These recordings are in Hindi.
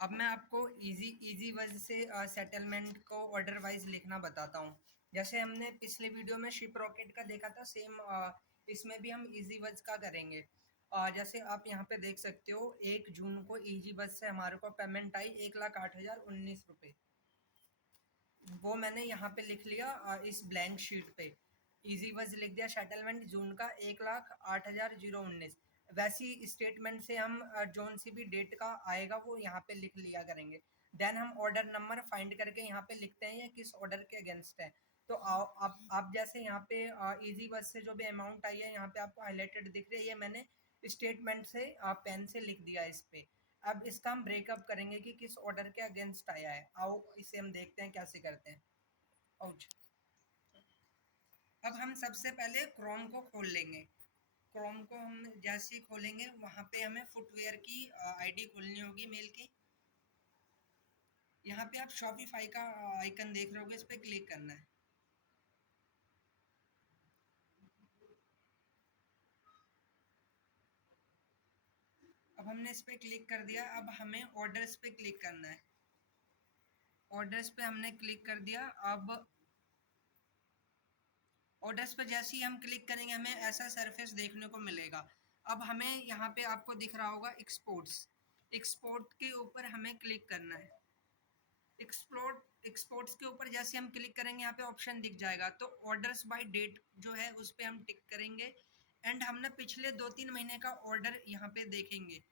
अब मैं आपको इजी वजह से सेटलमेंट को ऑर्डर वाइज लिखना बताता हूँ। जैसे हमने पिछले वीडियो में शिप रॉकेट का देखा था, सेम इसमें भी हम इजी वज का करेंगे। जैसे आप यहाँ पे देख सकते हो 1 जून को इजी वज से हमारे को पेमेंट आई 1,08,019 रुपये। वो मैंने यहाँ पे लिख लिया इस ब्लैंक शीट पे इजी वज लिख दिया। सेटलमेंट जून का 1,08,019। वैसी स्टेटमेंट से हम जोन सी भी डेट का आएगा वो यहाँ पे लिख लिया करेंगे। देन हम ऑर्डर नंबर फाइंड करके यहाँ पे लिखते हैं ये किस ऑर्डर के अगेंस्ट है। तो आप जैसे यहाँ पे इजी वज से जो भी अमाउंट आई है यहाँ पे आपको हाईलाइटेड दिख रही है, ये मैंने स्टेटमेंट से पेन से लिख दिया इस पे। अब इसका हम ब्रेकअप करेंगे कि किस ऑर्डर के अगेंस्ट आया है। आओ इसे हम देखते हैं कैसे करते हैं। आउच। अब हम सबसे पहले क्रोम को खोल लेंगे। क्रोम को हम जैसे ही खोलेंगे वहाँ पे हमें फुटवेयर की आईडी खोलनी होगी मेल की। यहाँ पे आप शॉपिफाई का आइकन देख रहे होगे, इस पर क्लिक करना है। अब हमने इस पर क्लिक कर दिया। अब हमें ऑर्डर्स पे क्लिक करना है। ऑर्डर्स पे हमने क्लिक कर दिया। अब ऑर्डर्स पर जैसे ही हम क्लिक करेंगे हमें ऐसा सरफेस देखने को मिलेगा। अब हमें यहाँ पे आपको दिख रहा होगा एक्सपोर्ट्स। एक्सपोर्ट के ऊपर हमें क्लिक करना है। एक्सपोर्ट्स के ऊपर जैसे हम क्लिक करेंगे यहाँ पे ऑप्शन दिख जाएगा, तो ऑर्डर्स बाय डेट जो है उस पर हम टिक करेंगे। एंड हमने पिछले 2-3 महीने का ऑर्डर यहाँ पे देखेंगे।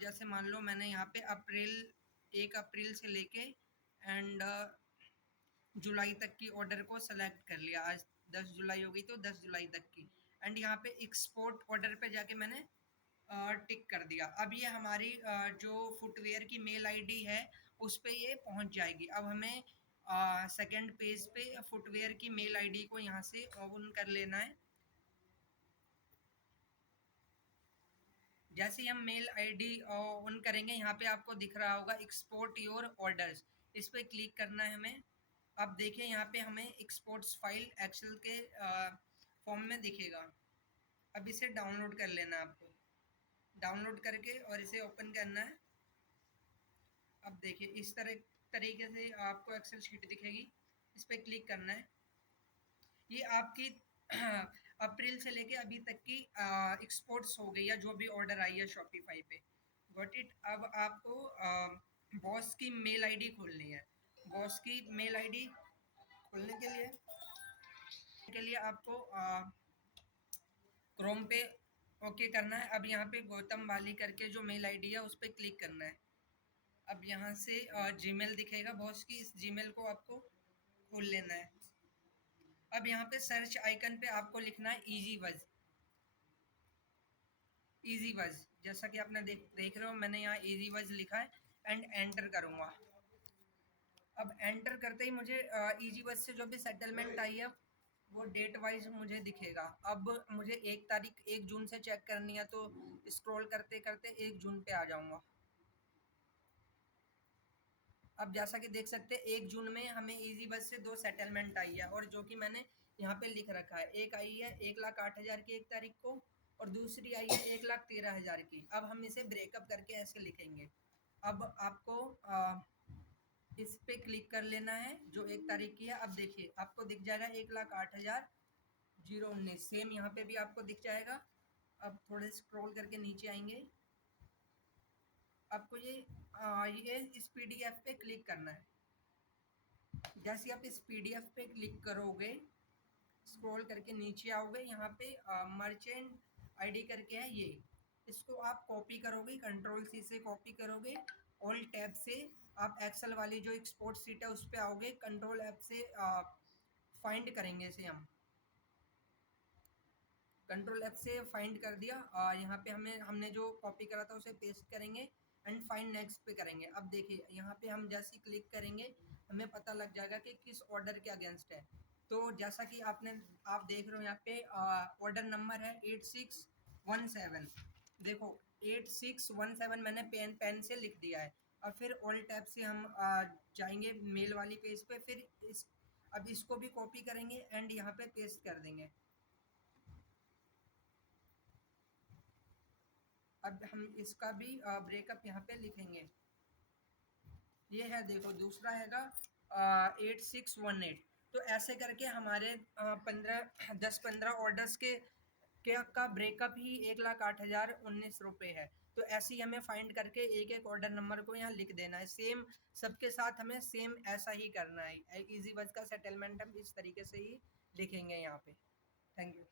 जैसे मान लो मैंने यहाँ पे 1 अप्रैल से लेके एंड जुलाई तक की ऑर्डर को सेलेक्ट कर लिया। आज 10 जुलाई हो गई तो 10 जुलाई तक की। एंड यहाँ पे एक्सपोर्ट ऑर्डर पे जाके मैंने टिक कर दिया। अब ये हमारी जो फुटवेयर की मेल आईडी है उस पे ये पहुंच जाएगी। अब हमें सेकंड पेज पे फुटवेयर की मेल आईडी को यहाँ से ऑन कर लेना है। जैसे ही हम मेल आईडी ऑन करेंगे यहाँ पे आपको दिख रहा होगा एक्सपोर्ट योर ऑर्डर्स, इस पे क्लिक करना है हमें। अब देखिए यहाँ पे हमें एक्सपोर्ट्स फाइल एक्सेल के फॉर्म में दिखेगा। अब इसे डाउनलोड कर लेना है आपको। डाउनलोड करके और इसे ओपन करना है। अब देखिए इस तरीके से आपको एक्सेल शीट दिखेगी, इस पर क्लिक करना है। ये आपकी अप्रैल से लेके अभी तक की एक्सपोर्ट्स हो गई है जो भी ऑर्डर आई है शॉपिफाई पे। Got it. अब आपको बॉस की मेल आईडी खोलनी है। बॉस की मेल आईडी खोलने के लिए आपको क्रोम पे ओके करना है। अब यहाँ पे गौतम वाली करके जो मेल आईडी है उस पर क्लिक करना है। अब यहाँ से जीमेल दिखेगा बॉस की, इस जीमेल को आपको खोल लेना है। अब यहाँ पे सर्च आइकन पे आपको लिखना है इजी वज। इजी वज जैसा कि आपने देख रहे हो मैंने यहाँ इजी वज लिखा है एंड एंटर करूँगा। अब एंटर करते ही मुझे इजी वज से जो भी सेटलमेंट आई है वो डेट वाइज मुझे दिखेगा। अब मुझे 1 तारीख 1 जून से चेक करनी है तो स्क्रॉल करते करते 1 जून पे आ जाऊँगा। अब जैसा कि देख सकते हैं 1 जून में हमें इजी बस से 2 सेटलमेंट आई है और जो कि मैंने यहाँ पे लिख रखा है। एक आई है 1,08,000 की 1 तारीख को और दूसरी आई है 1,13,000 की। अब हम इसे ब्रेकअप करके ऐसे लिखेंगे। अब आपको इस पे क्लिक कर लेना है जो 1 तारीख की है। अब देखिए आपको दिख जाएगा 1,08,019 सेम यहाँ पे भी आपको दिख जाएगा। अब थोड़े स्क्रॉल करके नीचे आएंगे, आपको ये इस पीडीएफ पे क्लिक करना है। जैसे आप इस पीडीएफ पे क्लिक करोगे स्क्रॉल करके नीचे आओगे, यहाँ पे मर्चेंट आईडी करके है ये, इसको आप कॉपी करोगे, कंट्रोल सी से कॉपी करोगे। ऑल टैब से आप एक्सेल वाली जो एक्सपोर्ट सीट है उस पर आओगे, कंट्रोल ऐप से फाइंड करेंगे इसे हम। कंट्रोल ऐप से फाइंड कर दिया। यहाँ पे हमने जो कॉपी करा था उसे पेस्ट करेंगे एंड फाइंड नेक्स्ट पे करेंगे। अब देखिए यहाँ पे हम जैसे ही क्लिक करेंगे हमें पता लग जाएगा कि किस ऑर्डर के अगेंस्ट है। तो जैसा कि आप देख रहे हो यहाँ पे ऑर्डर नंबर है 8617। देखो 8617 मैंने पेन से लिख दिया है। और फिर ऑल टैब से हम जाएंगे मेल वाली पेज पे, फिर अब इसको भी कॉपी करेंगे एंड यहाँ पे पेस्ट कर देंगे। अब हम इसका भी ब्रेकअप यहाँ पे लिखेंगे। ये है देखो, दूसरा हैगा 8618। तो ऐसे करके हमारे 10-15 ऑर्डर्स के का ब्रेकअप ही 1,08,019 रुपये है। तो ऐसे ही हमें फाइंड करके एक एक ऑर्डर नंबर को यहाँ लिख देना है। सेम सबके साथ हमें सेम ऐसा ही करना है। इजी बस का सेटलमेंट हम इस तरीके से ही लिखेंगे यहाँ पे। Thank you.